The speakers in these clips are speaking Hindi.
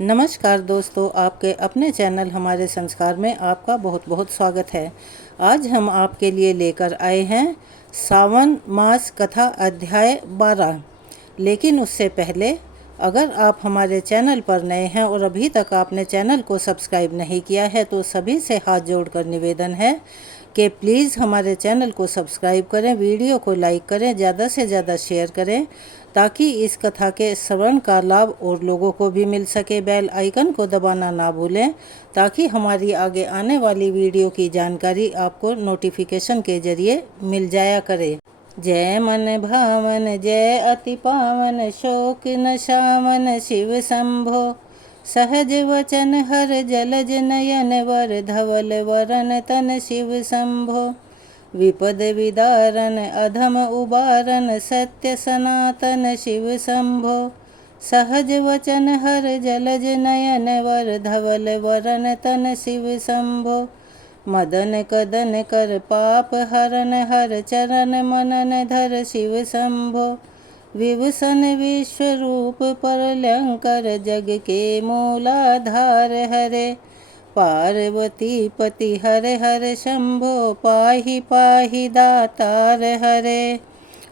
नमस्कार दोस्तों, आपके अपने चैनल हमारे संस्कार में आपका बहुत बहुत स्वागत है। आज हम आपके लिए लेकर आए हैं सावन मास कथा अध्याय 12। लेकिन उससे पहले अगर आप हमारे चैनल पर नए हैं और अभी तक आपने चैनल को सब्सक्राइब नहीं किया है तो सभी से हाथ जोड़कर निवेदन है कि प्लीज़ हमारे चैनल को सब्सक्राइब करें, वीडियो को लाइक करें, ज़्यादा से ज़्यादा शेयर करें ताकि इस कथा के श्रवण का लाभ और लोगों को भी मिल सके। बेल आइकन को दबाना ना भूलें ताकि हमारी आगे आने वाली वीडियो की जानकारी आपको नोटिफिकेशन के जरिए मिल जाया करे। जय मन भावन जय अति पावन, शोक न शामन शिव शंभो। सहज वचन हर जलज नयन, वर धवल वरन तन शिव शंभो। विपद विदारन अधम उबारन, सत्य सनातन शिव शंभो। सहज वचन हर जलज नयन, वर धवल वरन तन शिव शंभो। मदन कदन कर पाप हरन, हर चरण मनन धर शिव शंभो। विभूषण विश्वरूप परलंकर, जग के मूलाधार हरे। पार्वती पति हरे हर शंभो, पाहि पाहि दातार हरे।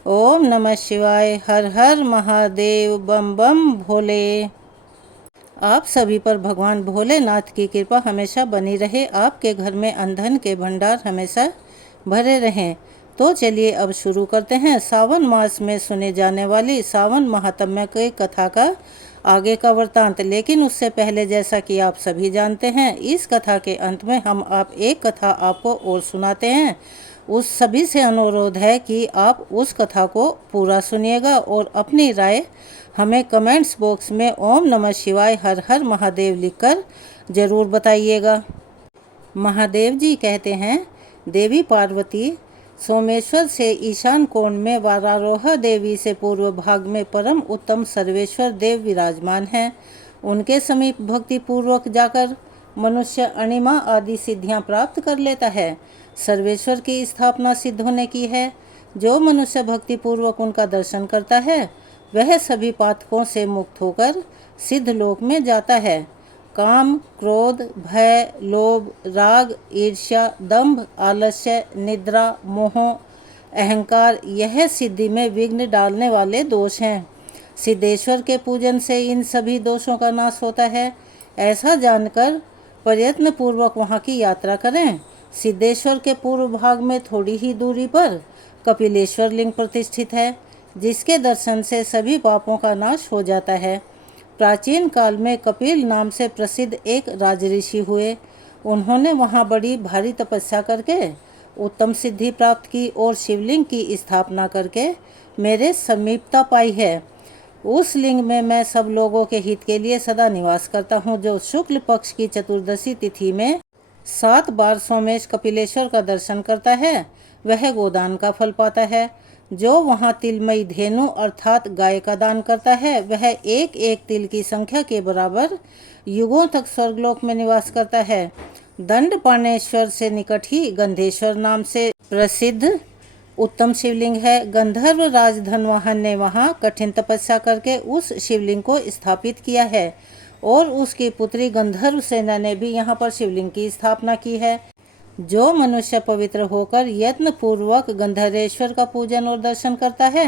ओम नमः शिवाय। हर हर महादेव, बम बम भोले। आप सभी पर भगवान भोलेनाथ की कृपा हमेशा बनी रहे, आपके घर में अन्न के भंडार हमेशा भरे रहें। तो चलिए अब शुरू करते हैं सावन मास में सुने जाने वाली सावन महात्म्य की कथा का आगे का वृतांत। लेकिन उससे पहले, जैसा कि आप सभी जानते हैं, इस कथा के अंत में हम एक कथा आपको और सुनाते हैं। उस सभी से अनुरोध है कि आप उस कथा को पूरा सुनिएगा और अपनी राय हमें कमेंट्स बॉक्स में ओम नमः शिवाय हर हर महादेव लिखकर जरूर बताइएगा। महादेव जी कहते हैं, देवी पार्वती सोमेश्वर से ईशान कोण में वारारोह देवी से पूर्व भाग में परम उत्तम सर्वेश्वर देव विराजमान हैं। उनके समीप भक्ति पूर्वक जाकर मनुष्य अणिमा आदि सिद्धियां प्राप्त कर लेता है। सर्वेश्वर की स्थापना सिद्ध होने की है। जो मनुष्य भक्ति पूर्वक उनका दर्शन करता है वह सभी पातकों से मुक्त होकर सिद्ध लोक में जाता है। काम, क्रोध, भय, लोभ, राग, ईर्ष्या, दंभ, आलस्य, निद्रा, मोह, अहंकार यह सिद्धि में विघ्न डालने वाले दोष हैं। सिद्धेश्वर के पूजन से इन सभी दोषों का नाश होता है। ऐसा जानकर प्रयत्न पूर्वक वहाँ की यात्रा करें। सिद्धेश्वर के पूर्व भाग में थोड़ी ही दूरी पर कपिलेश्वर लिंग प्रतिष्ठित है, जिसके दर्शन से सभी पापों का नाश हो जाता है। प्राचीन काल में कपिल नाम से प्रसिद्ध एक राजऋषि हुए। उन्होंने वहाँ बड़ी भारी तपस्या करके उत्तम सिद्धि प्राप्त की और शिवलिंग की स्थापना करके मेरे समीपता पाई है। उस लिंग में मैं सब लोगों के हित के लिए सदा निवास करता हूँ। जो शुक्ल पक्ष की चतुर्दशी तिथि में 7 बार सोमेश कपिलेश्वर का दर्शन करता है वह गोदान का फल पाता है। जो वहाँ तिलमयी धेनु अर्थात गाय का दान करता है वह एक एक तिल की संख्या के बराबर युगों तक स्वर्गलोक में निवास करता है। दंडपाणेश्वर से निकट ही गंधेश्वर नाम से प्रसिद्ध उत्तम शिवलिंग है। गंधर्व राज धनवाहन ने वहाँ कठिन तपस्या करके उस शिवलिंग को स्थापित किया है और उसकी पुत्री गंधर्व सेना ने भी यहाँ पर शिवलिंग की स्थापना की है। जो मनुष्य पवित्र होकर यत्न पूर्वक गंधर्वेश्वर का पूजन और दर्शन करता है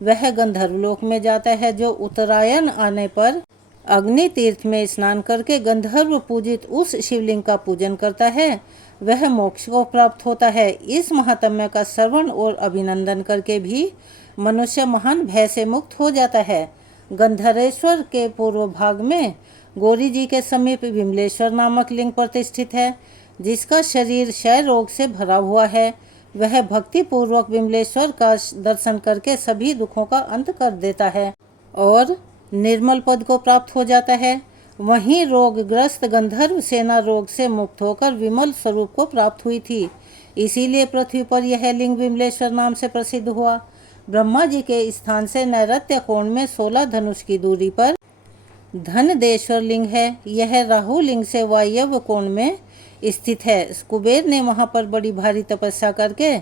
वह गंधर्वलोक में जाता है। जो उत्तरायण आने पर अग्नि तीर्थ में स्नान करके गंधर्व पूजित उस शिवलिंग का पूजन करता है वह मोक्ष को प्राप्त होता है। इस महात्म्य का श्रवण और अभिनंदन करके भी मनुष्य महान भय से मुक्त हो जाता है। गंधर्वेश्वर के पूर्व भाग में गौरी जी के समीप विमलेश्वर नामक लिंग प्रतिष्ठित है, जिसका शरीर क्षय रोग से भरा हुआ है। वह भक्ति पूर्वक विमलेश्वर का दर्शन करके सभी दुखों का अंत कर देता है और निर्मल पद को प्राप्त हो जाता है। वहीं रोगग्रस्त गंधर्व सेना रोग से मुक्त होकर विमल स्वरूप को प्राप्त हुई थी। इसीलिए पृथ्वी पर यह लिंग विमलेश्वर नाम से प्रसिद्ध हुआ। ब्रह्मा जी के स्थान से नैऋत्य कोण में 16 धनुष की दूरी पर धनदेश्वर लिंग है। यह राहु लिंग से वायव्य कोण में स्थित है। कुबेर ने वहाँ पर बड़ी भारी तपस्या करके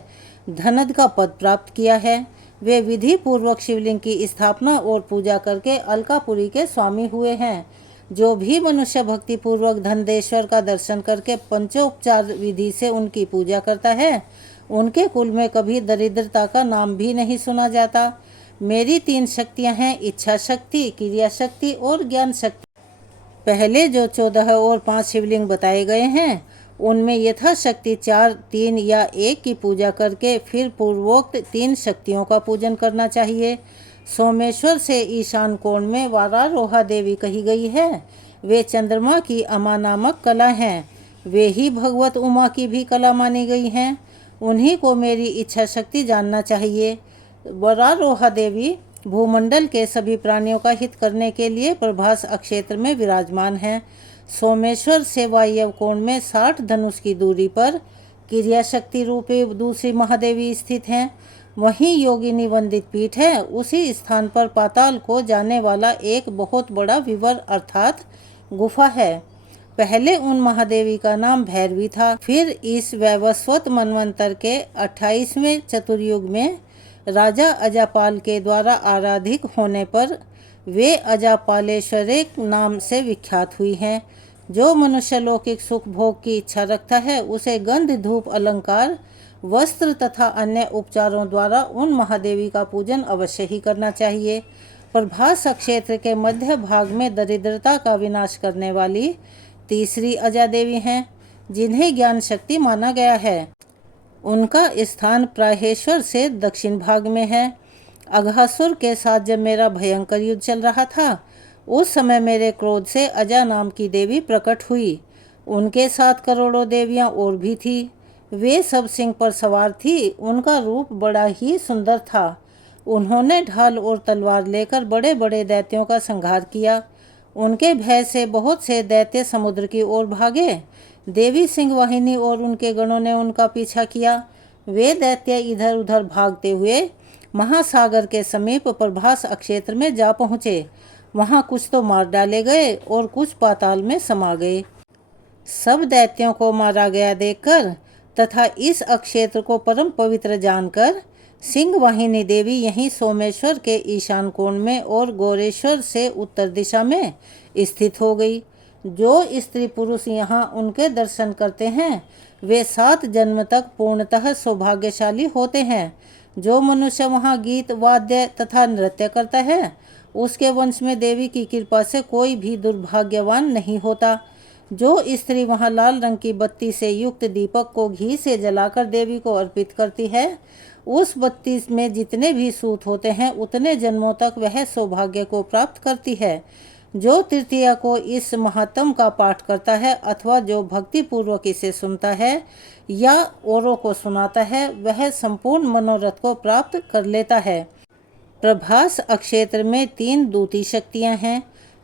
धनद का पद प्राप्त किया है। वे विधि पूर्वक शिवलिंग की स्थापना और पूजा करके अलकापुरी के स्वामी हुए हैं। जो भी मनुष्य भक्ति पूर्वक धनदेश्वर का दर्शन करके पंचोपचार विधि से उनकी पूजा करता है, उनके कुल में कभी दरिद्रता का नाम भी नहीं सुना जाता। मेरी 3 शक्तियां हैं, इच्छा शक्ति, क्रिया शक्ति और ज्ञान शक्ति। पहले जो 14 और 5 शिवलिंग बताए गए हैं, उनमें यथाशक्ति 4, 3 या 1 की पूजा करके फिर पूर्वोक्त 3 शक्तियों का पूजन करना चाहिए। सोमेश्वर से ईशान कोण में वारारोहा देवी कही गई है। वे चंद्रमा की अमा नामक कला हैं। वे ही भगवत उमा की भी कला मानी गई हैं। उन्हीं को मेरी इच्छा शक्ति जानना चाहिए। वरारोहा देवी भूमंडल के सभी प्राणियों का हित करने के लिए प्रभास अक्षेत्र में विराजमान हैं। सोमेश्वर से वायव्य कोण में 60 धनुष की दूरी पर क्रिया शक्ति रूपी दूसरी महादेवी स्थित हैं। वहीं योगिनी वंदित पीठ है। उसी स्थान पर पाताल को जाने वाला एक बहुत बड़ा विवर अर्थात गुफा है। पहले उन महादेवी का नाम भैरवी था। फिर इस वैवस्वत मनवंतर के 28वें चतुर्युग में राजा अजापाल के द्वारा आराधित होने पर वे अजापालेश्वरी नाम से विख्यात हुई हैं। जो मनुष्य लौकिक सुख भोग की इच्छा रखता है, उसे गंध, धूप, अलंकार, वस्त्र तथा अन्य उपचारों द्वारा उन महादेवी का पूजन अवश्य ही करना चाहिए। प्रभास क्षेत्र के मध्य भाग में दरिद्रता का विनाश करने वाली तीसरी अजा देवी हैं, जिन्हें ज्ञान शक्ति माना गया है। उनका स्थान प्राहेश्वर से दक्षिण भाग में है। अघासुर के साथ जब मेरा भयंकर युद्ध चल रहा था, उस समय मेरे क्रोध से अजा नाम की देवी प्रकट हुई। उनके साथ करोड़ों देवियां और भी थी। वे सब सिंह पर सवार थी। उनका रूप बड़ा ही सुंदर था। उन्होंने ढाल और तलवार लेकर बड़े बड़े दैत्यों का संहार किया। उनके भय से बहुत से दैत्य समुद्र की ओर भागे। देवी सिंहवाहिनी और उनके गणों ने उनका पीछा किया। वे दैत्य इधर उधर भागते हुए महासागर के समीप प्रभास क्षेत्र में जा पहुँचे। वहाँ कुछ तो मार डाले गए और कुछ पाताल में समा गए। सब दैत्यों को मारा गया देखकर तथा इस अक्षेत्र को परम पवित्र जानकर सिंहवाहिनी देवी यहीं सोमेश्वर के ईशान कोण में और गौरेश्वर से उत्तर दिशा में स्थित हो गई। जो स्त्री पुरुष यहाँ उनके दर्शन करते हैं, वे 7 जन्म तक पूर्णतः सौभाग्यशाली होते हैं। जो मनुष्य वहाँ गीत, वाद्य तथा नृत्य करता है, उसके वंश में देवी की कृपा से कोई भी दुर्भाग्यवान नहीं होता। जो स्त्री वहाँ लाल रंग की बत्ती से युक्त दीपक को घी से जलाकर देवी को अर्पित करती है, उस बत्ती में जितने भी सूत होते हैं, उतने जन्मों तक वह सौभाग्य को प्राप्त करती है। जो तृतीया को इस महात्म का पाठ करता है अथवा जो भक्ति पूर्वक इसे सुनता है या औरों को सुनाता है, वह संपूर्ण मनोरथ को प्राप्त कर लेता है। प्रभास अक्षेत्र में 3 दूती शक्तियां हैं।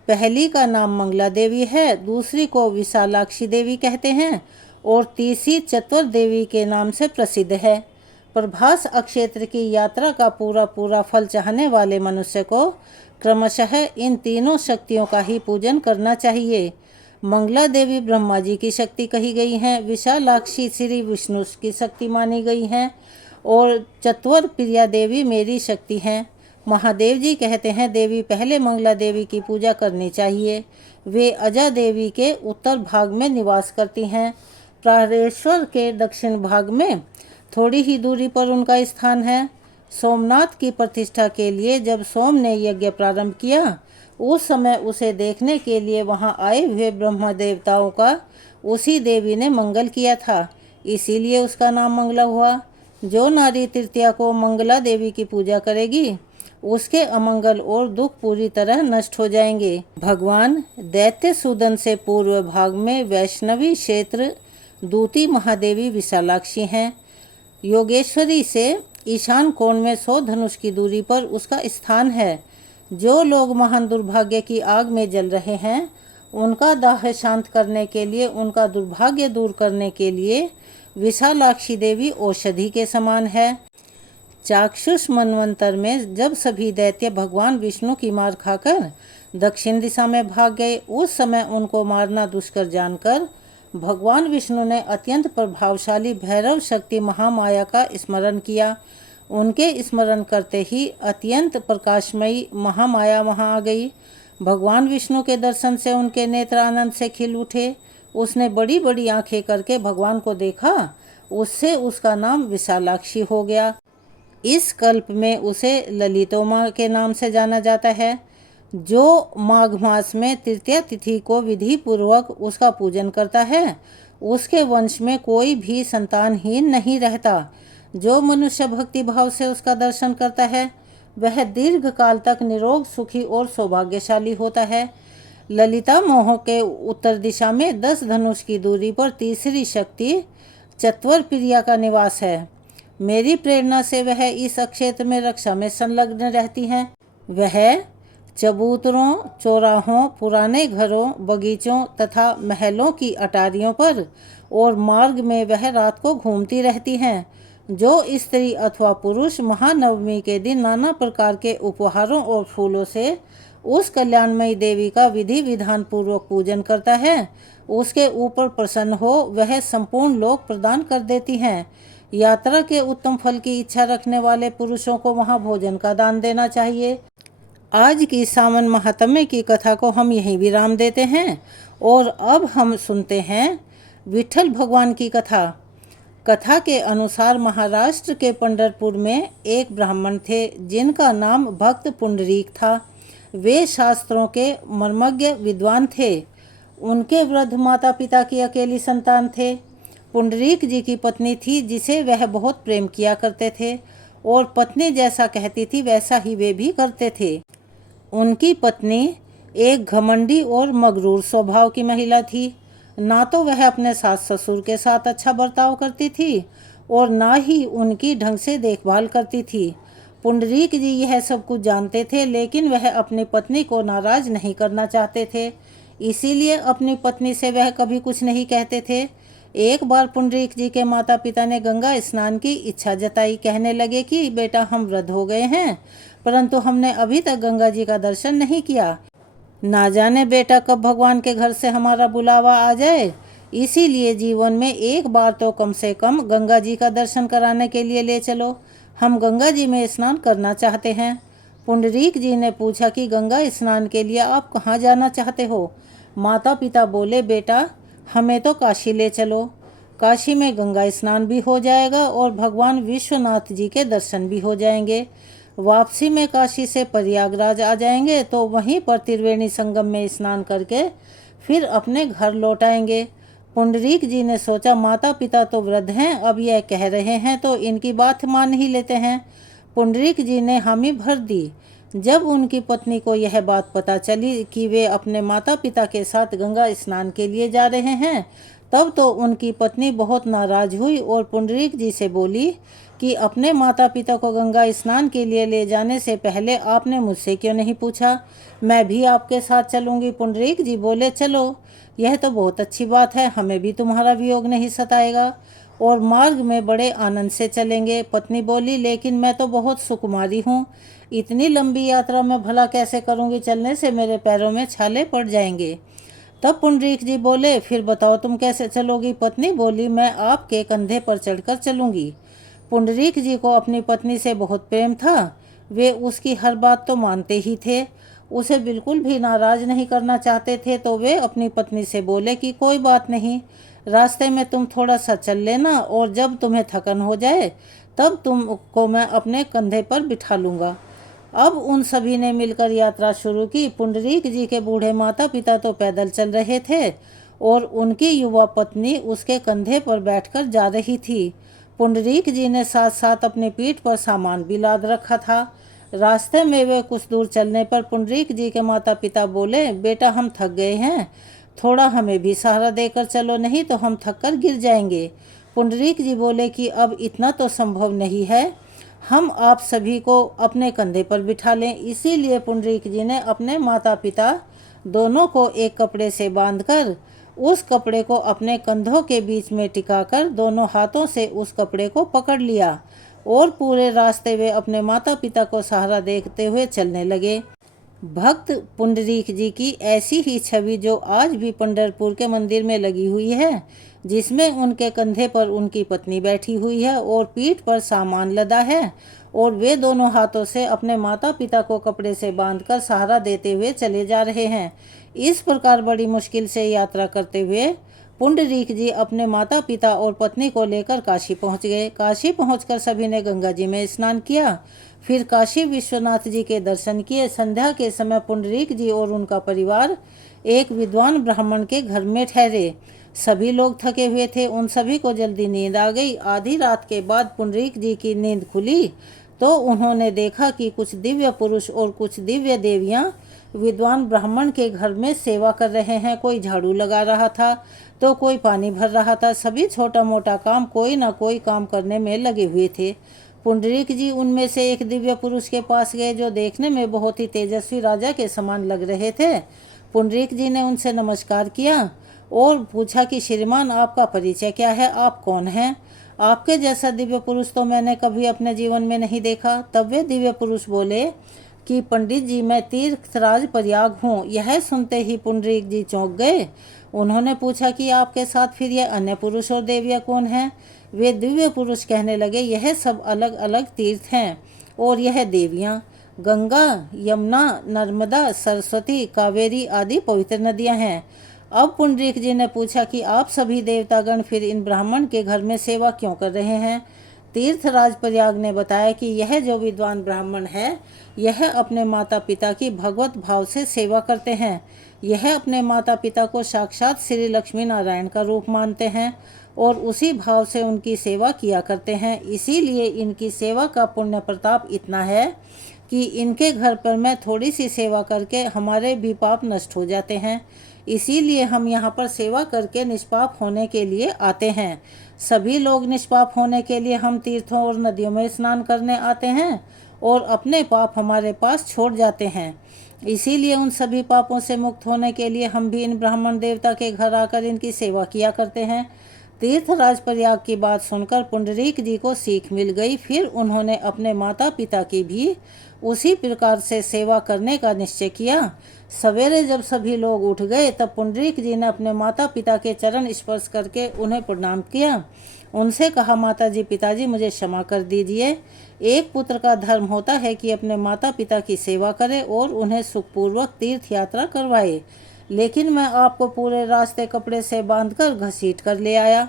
पहली का नाम मंगला देवी है, दूसरी को विशालाक्षी देवी कहते हैं और तीसरी चतुर देवी के नाम से प्रसिद्ध है। प्रभास अक्षेत्र की यात्रा का पूरा फल चाहने वाले मनुष्य को क्रमशः इन तीनों शक्तियों का ही पूजन करना चाहिए। मंगला देवी ब्रह्मा जी की शक्ति कही गई हैं, विशालाक्षी श्री विष्णु की शक्ति मानी गई हैं और चतुर प्रिया देवी मेरी शक्ति हैं। महादेव जी कहते हैं, देवी पहले मंगला देवी की पूजा करनी चाहिए। वे अजा देवी के उत्तर भाग में निवास करती हैं। प्राहेश्वर के दक्षिण भाग में थोड़ी ही दूरी पर उनका स्थान है। सोमनाथ की प्रतिष्ठा के लिए जब सोम ने यज्ञ प्रारंभ किया, उस समय उसे देखने के लिए वहां आए हुए ब्रह्मा देवताओं का उसी देवी ने मंगल किया था, इसीलिए उसका नाम मंगला हुआ। जो नारी तृतीया को मंगला देवी की पूजा करेगी, उसके अमंगल और दुख पूरी तरह नष्ट हो जाएंगे। भगवान दैत्य सूदन से पूर्व भाग में वैष्णवी क्षेत्र दूती महादेवी विशालाक्षी हैं। योगेश्वरी से ईशान कोण में 100 धनुष की दूरी पर उसका स्थान है। जो लोग महान दुर्भाग्य की आग में जल रहे हैं, उनका दाह शांत करने के लिए, उनका दुर्भाग्य दूर करने के लिए विशालाक्षी देवी औषधि के समान है। चाक्षुष मनवंतर में जब सभी दैत्य भगवान विष्णु की मार खाकर दक्षिण दिशा में भाग गए, उस समय उनको मारना दुष्कर जानकर भगवान विष्णु ने अत्यंत प्रभावशाली भैरव शक्ति महामाया का स्मरण किया। उनके स्मरण करते ही अत्यंत प्रकाशमयी महामाया वहां आ गई। भगवान विष्णु के दर्शन से उनके नेत्र आनंद से खिल उठे। उसने बड़ी बड़ी आंखें करके भगवान को देखा। उससे उसका नाम विशालाक्षी हो गया। इस कल्प में उसे ललितोमा के नाम से जाना जाता है। जो माघ मास में तृतीया तिथि को विधि पूर्वक उसका पूजन करता है, उसके वंश में कोई भी संतानहीन नहीं रहता। जो मनुष्य भक्ति भाव से उसका दर्शन करता है, वह दीर्घ काल तक निरोग, सुखी और सौभाग्यशाली होता है। ललिता मोह के उत्तर दिशा में 10 धनुष की दूरी पर तीसरी शक्ति चत्वर प्रिया का निवास है। मेरी प्रेरणा से वह इस क्षेत्र में रक्षा में संलग्न रहती हैं। वह चबूतरों, चौराहों, पुराने घरों, बगीचों तथा महलों की अटारियों पर और मार्ग में वह रात को घूमती रहती हैं। जो स्त्री अथवा पुरुष महानवमी के दिन नाना प्रकार के उपहारों और फूलों से उस कल्याणमयी देवी का विधि विधान पूर्वक पूजन करता है, उसके ऊपर प्रसन्न हो वह संपूर्ण लोक प्रदान कर देती हैं। यात्रा के उत्तम फल की इच्छा रखने वाले पुरुषों को वहां भोजन का दान देना चाहिए। आज की सावन महात्म्य की कथा को हम यहीं विराम देते हैं और अब हम सुनते हैं विठ्ठल भगवान की कथा। कथा के अनुसार महाराष्ट्र के पंढरपुर में एक ब्राह्मण थे जिनका नाम भक्त पुंडरीक था। वे शास्त्रों के मर्मज्ञ विद्वान थे। उनके वृद्ध माता पिता की अकेली संतान थे। पुंडरीक जी की पत्नी थी जिसे वह बहुत प्रेम किया करते थे और पत्नी जैसा कहती थी वैसा ही वे भी करते थे। उनकी पत्नी एक घमंडी और मगरूर स्वभाव की महिला थी। ना तो वह अपने सास ससुर के साथ अच्छा बर्ताव करती थी और ना ही उनकी ढंग से देखभाल करती थी। पुंडरीक जी यह सब कुछ जानते थे, लेकिन वह अपनी पत्नी को नाराज नहीं करना चाहते थे, इसीलिए अपनी पत्नी से वह कभी कुछ नहीं कहते थे। एक बार पुंडरीक जी के माता पिता ने गंगा स्नान की इच्छा जताई। कहने लगे कि बेटा, हम वृद्ध हो गए हैं, परंतु हमने अभी तक गंगा जी का दर्शन नहीं किया। ना जाने बेटा कब भगवान के घर से हमारा बुलावा आ जाए, इसीलिए जीवन में एक बार तो कम से कम गंगा जी का दर्शन कराने के लिए ले चलो। हम गंगा जी में स्नान करना चाहते हैं। पुंडरीक जी ने पूछा कि गंगा स्नान के लिए आप कहाँ जाना चाहते हो? माता पिता बोले, बेटा हमें तो काशी ले चलो। काशी में गंगा स्नान भी हो जाएगा और भगवान विश्वनाथ जी के दर्शन भी हो जाएंगे। वापसी में काशी से प्रयागराज आ जाएंगे तो वहीं पर त्रिवेणी संगम में स्नान करके फिर अपने घर लौट आएंगे। पुंडरीक जी ने सोचा, माता पिता तो वृद्ध हैं, अब यह कह रहे हैं तो इनकी बात मान ही लेते हैं। पुंडरीक जी ने हामी भर दी। जब उनकी पत्नी को यह बात पता चली कि वे अपने माता पिता के साथ गंगा स्नान के लिए जा रहे हैं, तब तो उनकी पत्नी बहुत नाराज हुई और पुंडरीक जी से बोली कि अपने माता पिता को गंगा स्नान के लिए ले जाने से पहले आपने मुझसे क्यों नहीं पूछा? मैं भी आपके साथ चलूंगी। पुंडरीक जी बोले, चलो, यह तो बहुत अच्छी बात है, हमें भी तुम्हारा वियोग नहीं सताएगा और मार्ग में बड़े आनंद से चलेंगे। पत्नी बोली, लेकिन मैं तो बहुत सुकुमारी हूँ, इतनी लंबी यात्रा में भला कैसे करूँगी? चलने से मेरे पैरों में छाले पड़ जाएंगे। तब पुंडरीक जी बोले, फिर बताओ तुम कैसे चलोगी? पत्नी बोली, मैं आपके कंधे पर चढ़कर चलूंगी। पुंडरीक जी को अपनी पत्नी से बहुत प्रेम था। वे उसकी हर बात तो मानते ही थे, उसे बिल्कुल भी नाराज नहीं करना चाहते थे। तो वे अपनी पत्नी से बोले कि कोई बात नहीं, रास्ते में तुम थोड़ा सा चल लेना और जब तुम्हें थकन हो जाए तब तुमको मैं अपने कंधे पर बिठा लूँगा। अब उन सभी ने मिलकर यात्रा शुरू की। पुंडरीक जी के बूढ़े माता पिता तो पैदल चल रहे थे और उनकी युवा पत्नी उसके कंधे पर बैठकर जा रही थी। पुंडरीक जी ने साथ साथ अपनी पीठ पर सामान भी लाद रखा था। रास्ते में वे कुछ दूर चलने पर पुंडरीक जी के माता पिता बोले, बेटा हम थक गए हैं, थोड़ा हमें भी सहारा देकर चलो, नहीं तो हम थक कर गिर जाएंगे। पुंडरीक जी बोले कि अब इतना तो संभव नहीं है, हम आप सभी को अपने कंधे पर बिठा लें। इसीलिए पुंडरीक जी ने अपने माता पिता दोनों को एक कपड़े से बांधकर उस कपड़े को अपने कंधों के बीच में टिकाकर दोनों हाथों से उस कपड़े को पकड़ लिया और पूरे रास्ते वे अपने माता पिता को सहारा देते हुए चलने लगे। भक्त पुंडरीक जी की ऐसी ही छवि जो आज भी पंढरपुर के मंदिर में लगी हुई है, जिसमें उनके कंधे पर उनकी पत्नी बैठी हुई है और पीठ पर सामान लदा है और वे दोनों हाथों से अपने माता पिता को कपड़े से बांधकर सहारा देते हुए चले जा रहे हैं। इस प्रकार बड़ी मुश्किल से यात्रा करते हुए पुंडरीक जी अपने माता पिता और पत्नी को लेकर काशी पहुंच गए। काशी पहुंचकर सभी ने गंगा जी में स्नान किया, फिर काशी विश्वनाथ जी के दर्शन किए। संध्या के समय पुंडरीक जी और उनका परिवार एक विद्वान ब्राह्मण के घर में ठहरे। सभी लोग थके हुए थे, उन सभी को जल्दी नींद आ गई। आधी रात के बाद पुंडरीक जी की नींद खुली तो उन्होंने देखा कि कुछ दिव्य पुरुष और कुछ दिव्य देवियां विद्वान ब्राह्मण के घर में सेवा कर रहे हैं। कोई झाड़ू लगा रहा था तो कोई पानी भर रहा था। सभी छोटा मोटा काम कोई ना कोई काम करने में लगे हुए थे। पुंडरीक जी उनमें से एक दिव्य पुरुष के पास गए जो देखने में बहुत ही तेजस्वी राजा के समान लग रहे थे। पुंडरीक जी ने उनसे नमस्कार किया और पूछा कि श्रीमान, आपका परिचय क्या है, आप कौन हैं? आपके जैसा दिव्य पुरुष तो मैंने कभी अपने जीवन में नहीं देखा। तब वे दिव्य पुरुष बोले कि पंडित जी, मैं तीर्थराज प्रयाग हूँ। यह सुनते ही पुंडरीक जी चौंक गए। उन्होंने पूछा कि आपके साथ फिर यह अन्य पुरुष और देवियाँ कौन हैं? वे दिव्य पुरुष कहने लगे, यह सब अलग अलग तीर्थ हैं और यह देवियाँ गंगा, यमुना, नर्मदा, सरस्वती, कावेरी आदि पवित्र नदियाँ हैं। अब पुंडरीक जी ने पूछा कि आप सभी देवतागण फिर इन ब्राह्मण के घर में सेवा क्यों कर रहे हैं? तीर्थराज प्रयाग ने बताया कि यह जो विद्वान ब्राह्मण है, यह अपने माता पिता की भगवत भाव से सेवा करते हैं। यह अपने माता पिता को साक्षात श्री लक्ष्मी नारायण का रूप मानते हैं और उसी भाव से उनकी सेवा किया करते हैं। इसीलिए इनकी सेवा का पुण्य प्रताप इतना है कि इनके घर पर मैं थोड़ी सी सेवा करके हमारे भी पाप नष्ट हो जाते हैं। इसीलिए हम यहाँ पर सेवा करके निष्पाप होने के लिए आते हैं। सभी लोग निष्पाप होने के लिए हम तीर्थों और नदियों में स्नान करने आते हैं और अपने पाप हमारे पास छोड़ जाते हैं। इसीलिए उन सभी पापों से मुक्त होने के लिए हम भी इन ब्राह्मण देवता के घर आकर इनकी सेवा किया करते हैं। तीर्थराज प्रयाग की बात सुनकर पुंडरीक जी को सीख मिल गई। फिर उन्होंने अपने माता पिता की भी उसी प्रकार से सेवा करने का निश्चय किया। सवेरे जब सभी लोग उठ गए तब पुंडरीक जी ने अपने माता पिता के चरण स्पर्श करके उन्हें प्रणाम किया। उनसे कहा, माता जी, पिताजी, मुझे क्षमा कर दीजिए। एक पुत्र का धर्म होता है कि अपने माता पिता की सेवा करे और उन्हें सुखपूर्वक तीर्थ यात्रा करवाए, लेकिन मैं आपको पूरे रास्ते कपड़े से बांधकर घसीट कर ले आया।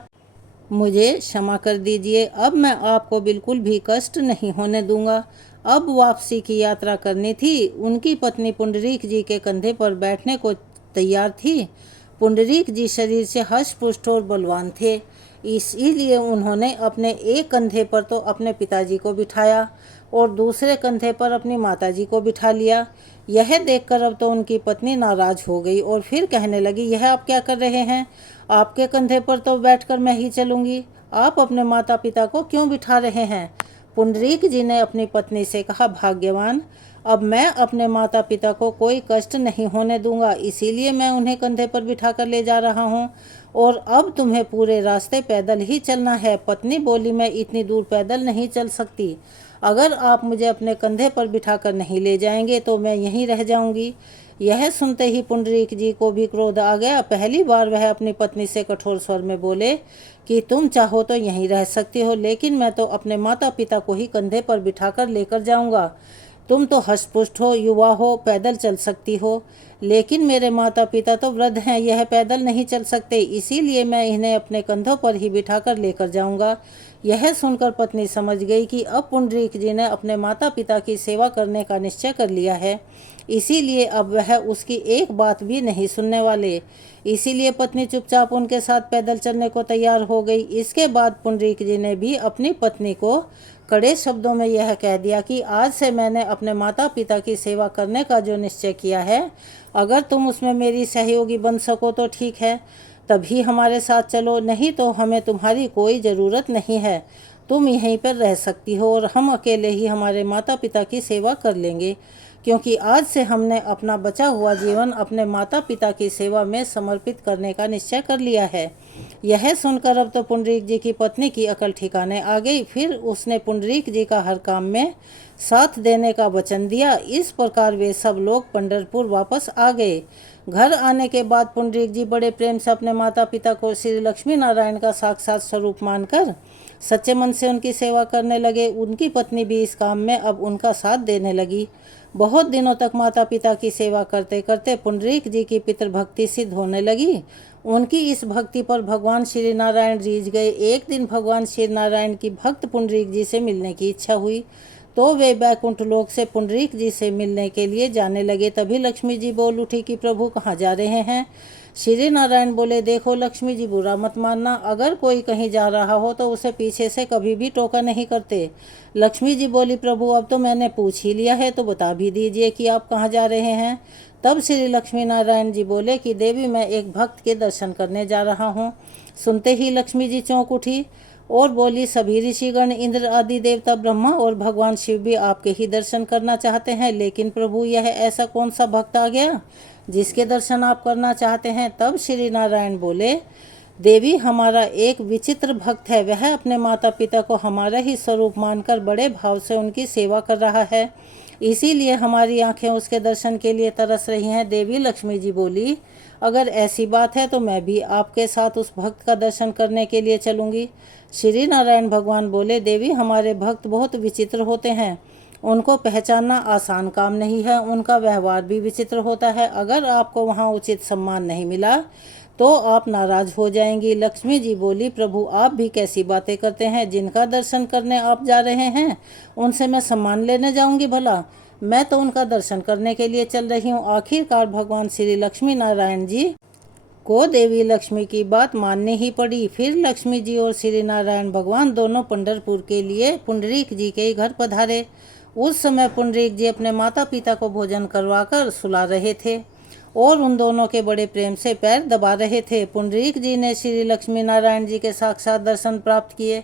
मुझे क्षमा कर दीजिए। अब मैं आपको बिल्कुल भी कष्ट नहीं होने दूंगा। अब वापसी की यात्रा करनी थी। उनकी पत्नी पुंडरीक जी के कंधे पर बैठने को तैयार थी। पुंडरीक जी शरीर से हष्ट-पुष्ट और बलवान थे, इसीलिए उन्होंने अपने एक कंधे पर तो अपने पिताजी को बिठाया और दूसरे कंधे पर अपनी माताजी को बिठा लिया। यह देखकर अब तो उनकी पत्नी नाराज हो गई और फिर कहने लगी, यह आप क्या कर रहे हैं? आपके कंधे पर तो बैठकर मैं ही चलूंगी, आप अपने माता पिता को क्यों बिठा रहे हैं? पुंडरीक जी ने अपनी पत्नी से कहा, भाग्यवान, अब मैं अपने माता पिता को कोई कष्ट नहीं होने दूंगा, इसीलिए मैं उन्हें कंधे पर बिठा कर ले जा रहा हूँ और अब तुम्हें पूरे रास्ते पैदल ही चलना है। पत्नी बोली, मैं इतनी दूर पैदल नहीं चल सकती। अगर आप मुझे अपने कंधे पर बिठाकर नहीं ले जाएंगे तो मैं यहीं रह जाऊंगी। यह सुनते ही पुंडरीक जी को भी क्रोध आ गया। पहली बार वह अपनी पत्नी से कठोर स्वर में बोले कि तुम चाहो तो यहीं रह सकती हो, लेकिन मैं तो अपने माता पिता को ही कंधे पर बिठाकर लेकर जाऊंगा। तुम तो हष्ट-पुष्ट हो, युवा हो, पैदल चल सकती हो, लेकिन मेरे माता पिता तो वृद्ध हैं, यह पैदल नहीं चल सकते, इसीलिए मैं इन्हें अपने कंधों पर ही बिठाकर लेकर जाऊंगा। यह सुनकर पत्नी समझ गई कि अब पुंडरीक जी ने अपने माता पिता की सेवा करने का निश्चय कर लिया है, इसीलिए अब वह उसकी एक बात भी नहीं सुनने वाले। इसीलिए पत्नी चुपचाप उनके साथ पैदल चलने को तैयार हो गई। इसके बाद पुंडरीक जी ने भी अपनी पत्नी को कड़े शब्दों में यह कह दिया कि आज से मैंने अपने माता पिता की सेवा करने का जो निश्चय किया है, अगर तुम उसमें मेरी सहयोगी बन सको तो ठीक है, तभी हमारे साथ चलो, नहीं तो हमें तुम्हारी कोई ज़रूरत नहीं है। तुम यहीं पर रह सकती हो और हम अकेले ही हमारे माता पिता की सेवा कर लेंगे, क्योंकि आज से हमने अपना बचा हुआ जीवन अपने माता पिता की सेवा में समर्पित करने का निश्चय कर लिया है। यह सुनकर अब तो पुंडरीक जी की पत्नी की अकल ठिकाने आ गई। फिर उसने पुंडरीक जी का हर काम में साथ देने का वचन दिया। इस प्रकार वे सब लोग पंढरपुर वापस आ गए। घर आने के बाद पुंडरीक जी बड़े प्रेम से अपने माता पिता को श्री लक्ष्मी नारायण का साक्षात स्वरूप मानकर सच्चे मन से उनकी सेवा करने लगे। उनकी पत्नी भी इस काम में अब उनका साथ देने लगी। बहुत दिनों तक माता पिता की सेवा करते करते पुंडरीक जी की पितृभक्ति सिद्ध होने लगी। उनकी इस भक्ति पर भगवान श्री नारायण रीझ गए। एक दिन भगवान श्री नारायण की भक्त पुंडरीक जी से मिलने की इच्छा हुई तो वे बैकुंठ लोक से पुंडरीक जी से मिलने के लिए जाने लगे। तभी लक्ष्मी जी बोल उठी कि प्रभु कहाँ जा रहे हैं। श्री नारायण बोले, देखो लक्ष्मी जी, बुरा मत मानना, अगर कोई कहीं जा रहा हो तो उसे पीछे से कभी भी टोका नहीं करते। लक्ष्मी जी बोली, प्रभु अब तो मैंने पूछ ही लिया है तो बता भी दीजिए कि आप कहाँ जा रहे हैं। तब श्री लक्ष्मी नारायण जी बोले कि देवी, मैं एक भक्त के दर्शन करने जा रहा हूँ। सुनते ही लक्ष्मी जी चौंक उठी और बोली, सभी ऋषिगण, इंद्र आदि देवता, ब्रह्मा और भगवान शिव भी आपके ही दर्शन करना चाहते हैं, लेकिन प्रभु यह ऐसा कौन सा भक्त आ गया जिसके दर्शन आप करना चाहते हैं। तब श्री नारायण बोले, देवी, हमारा एक विचित्र भक्त है। वह अपने माता पिता को हमारा ही स्वरूप मानकर बड़े भाव से उनकी सेवा कर रहा है, इसीलिए हमारी आंखें उसके दर्शन के लिए तरस रही हैं। देवी लक्ष्मी जी बोली, अगर ऐसी बात है तो मैं भी आपके साथ उस भक्त का दर्शन करने के लिए चलूँगी। श्री नारायण भगवान बोले, देवी, हमारे भक्त बहुत विचित्र होते हैं, उनको पहचानना आसान काम नहीं है, उनका व्यवहार भी विचित्र होता है। अगर आपको वहाँ उचित सम्मान नहीं मिला तो आप नाराज हो जाएंगी। लक्ष्मी जी बोली, प्रभु आप भी कैसी बातें करते हैं। जिनका दर्शन करने आप जा रहे हैं उनसे मैं सम्मान लेने जाऊंगी भला? मैं तो उनका दर्शन करने के लिए चल रही हूँ। आखिरकार भगवान श्री लक्ष्मी नारायण जी को देवी लक्ष्मी की बात माननी ही पड़ी। फिर लक्ष्मी जी और श्री नारायण भगवान दोनों पंढरपुर के लिए पुंडरीक जी के घर पधारे। उस समय पुंडरीक जी अपने माता पिता को भोजन करवाकर सुला रहे थे और उन दोनों के बड़े प्रेम से पैर दबा रहे थे। पुंडरीक जी ने श्री लक्ष्मी नारायण जी के साक्षात दर्शन प्राप्त किए,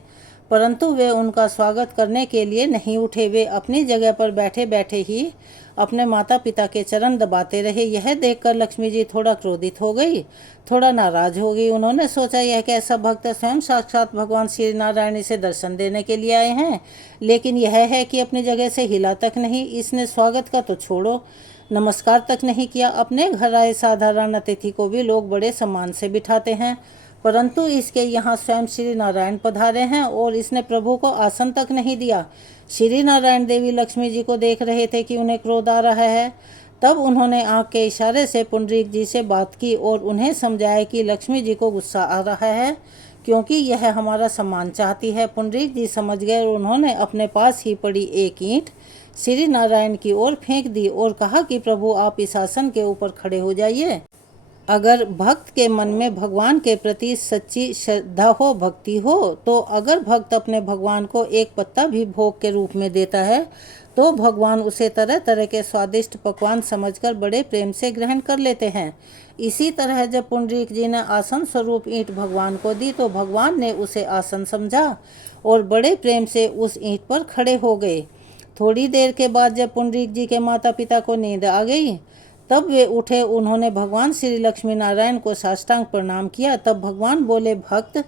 परंतु वे उनका स्वागत करने के लिए नहीं उठे। वे अपनी जगह पर बैठे बैठे ही अपने माता पिता के चरण दबाते रहे। यह देखकर लक्ष्मी जी थोड़ा क्रोधित हो गई, थोड़ा नाराज हो गई। उन्होंने सोचा, यह कैसा भक्त स्वयं साक्षात भगवान श्री नारायण इसे दर्शन देने के लिए आए हैं, लेकिन यह है कि अपनी जगह से हिला तक नहीं। इसने स्वागत का तो छोड़ो, नमस्कार तक नहीं किया। अपने घर आए साधारण अतिथि को भी लोग बड़े सम्मान से बिठाते हैं, परंतु इसके यहाँ स्वयं श्री नारायण पधारे हैं और इसने प्रभु को आसन तक नहीं दिया। श्री नारायण देवी लक्ष्मी जी को देख रहे थे कि उन्हें क्रोध आ रहा है। तब उन्होंने आंख के इशारे से पुंडरीक जी से बात की और उन्हें समझाया कि लक्ष्मी जी को गुस्सा आ रहा है क्योंकि यह हमारा सम्मान चाहती है। पुंडरीक जी समझ गए और उन्होंने अपने पास ही पड़ी एक ईंट श्री नारायण की ओर फेंक दी और कहा कि प्रभु आप इस आसन के ऊपर खड़े हो जाइए। अगर भक्त के मन में भगवान के प्रति सच्ची श्रद्धा हो, भक्ति हो, तो अगर भक्त अपने भगवान को एक पत्ता भी भोग के रूप में देता है तो भगवान उसे तरह तरह के स्वादिष्ट पकवान समझकर बड़े प्रेम से ग्रहण कर लेते हैं। इसी तरह जब पुंडरीक जी ने आसन स्वरूप ईंट भगवान को दी तो भगवान ने उसे आसन समझा और बड़े प्रेम से उस ईंट पर खड़े हो गए। थोड़ी देर के बाद जब पुंडरीक जी के माता पिता को नींद आ गई तब वे उठे। उन्होंने भगवान श्री लक्ष्मी नारायण को साष्टांग प्रणाम किया। तब भगवान बोले, भक्त,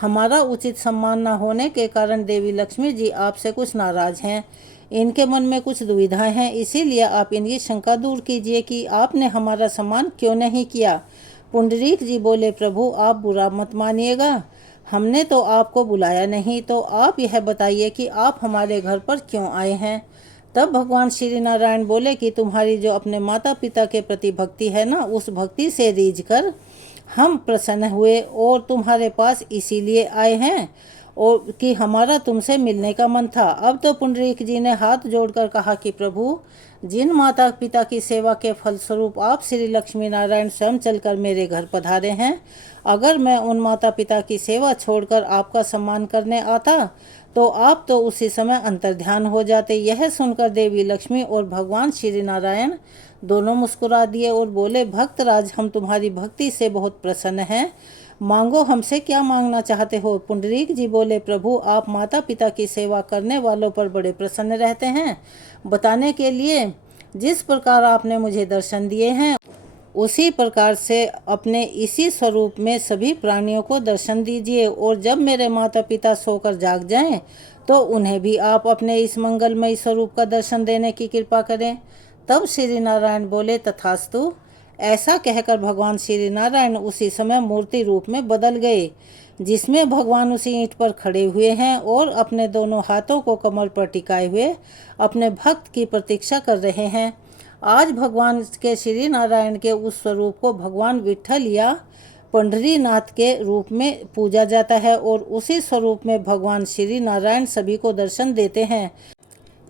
हमारा उचित सम्मान न होने के कारण देवी लक्ष्मी जी आपसे कुछ नाराज हैं, इनके मन में कुछ दुविधाएं हैं, इसीलिए आप इनकी शंका दूर कीजिए कि आपने हमारा सम्मान क्यों नहीं किया। पुंडरीक जी बोले, प्रभु आप बुरा मत मानिएगा, हमने तो आपको बुलाया नहीं, तो आप यह बताइए कि आप हमारे घर पर क्यों आए हैं। तब भगवान श्री नारायण बोले कि तुम्हारी जो अपने माता पिता के प्रति भक्ति है ना, उस भक्ति से रीझ कर हम प्रसन्न हुए और तुम्हारे पास इसीलिए आए हैं और कि हमारा तुमसे मिलने का मन था। अब तो पुंडरीक जी ने हाथ जोड़कर कहा कि प्रभु, जिन माता पिता की सेवा के फलस्वरूप आप श्री लक्ष्मी नारायण स्वयं चलकर मेरे घर पधारे हैं, अगर मैं उन माता पिता की सेवा छोड़कर आपका सम्मान करने आता तो आप तो उसी समय अंतर्ध्यान हो जाते। यह सुनकर देवी लक्ष्मी और भगवान श्री नारायण दोनों मुस्कुरा दिए और बोले, भक्तराज, हम तुम्हारी भक्ति से बहुत प्रसन्न हैं, मांगो, हमसे क्या मांगना चाहते हो। पुंडरीक जी बोले, प्रभु आप माता पिता की सेवा करने वालों पर बड़े प्रसन्न रहते हैं। बताने के लिए जिस प्रकार आपने मुझे दर्शन दिए हैं उसी प्रकार से अपने इसी स्वरूप में सभी प्राणियों को दर्शन दीजिए, और जब मेरे माता पिता सोकर जाग जाएं तो उन्हें भी आप अपने इस मंगलमय स्वरूप का दर्शन देने की कृपा करें। तब श्री नारायण बोले, तथास्तु। ऐसा कहकर भगवान श्री नारायण उसी समय मूर्ति रूप में बदल गए, जिसमें भगवान उसी ईंट पर खड़े हुए हैं और अपने दोनों हाथों को कमर पर टिकाए हुए अपने भक्त की प्रतीक्षा कर रहे हैं। आज भगवान के श्री नारायण के उस स्वरूप को भगवान विट्ठल या पंढरीनाथ के रूप में पूजा जाता है, और उसी स्वरूप में भगवान श्री नारायण सभी को दर्शन देते हैं।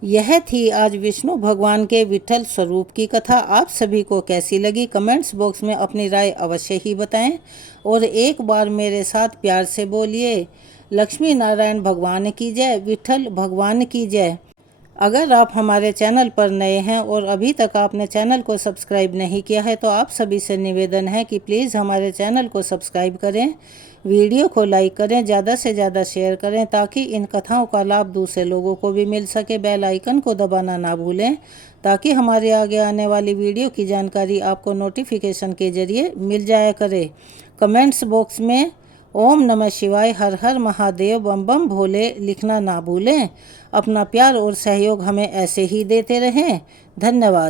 यह थी आज विष्णु भगवान के विट्ठल स्वरूप की कथा। आप सभी को कैसी लगी कमेंट्स बॉक्स में अपनी राय अवश्य ही बताएं, और एक बार मेरे साथ प्यार से बोलिए, लक्ष्मी नारायण भगवान की जय, विट्ठल भगवान की जय। अगर आप हमारे चैनल पर नए हैं और अभी तक आपने चैनल को सब्सक्राइब नहीं किया है तो आप सभी से निवेदन है कि प्लीज़ हमारे चैनल को सब्सक्राइब करें, वीडियो को लाइक करें, ज़्यादा से ज़्यादा शेयर करें ताकि इन कथाओं का लाभ दूसरे लोगों को भी मिल सके। बेल आइकन को दबाना ना भूलें ताकि हमारे आगे आने वाली वीडियो की जानकारी आपको नोटिफिकेशन के ज़रिए मिल जाया करे। कमेंट्स बॉक्स में ओम नमः शिवाय, हर हर महादेव, बम बम भोले लिखना ना भूलें। अपना प्यार और सहयोग हमें ऐसे ही देते रहें। धन्यवाद।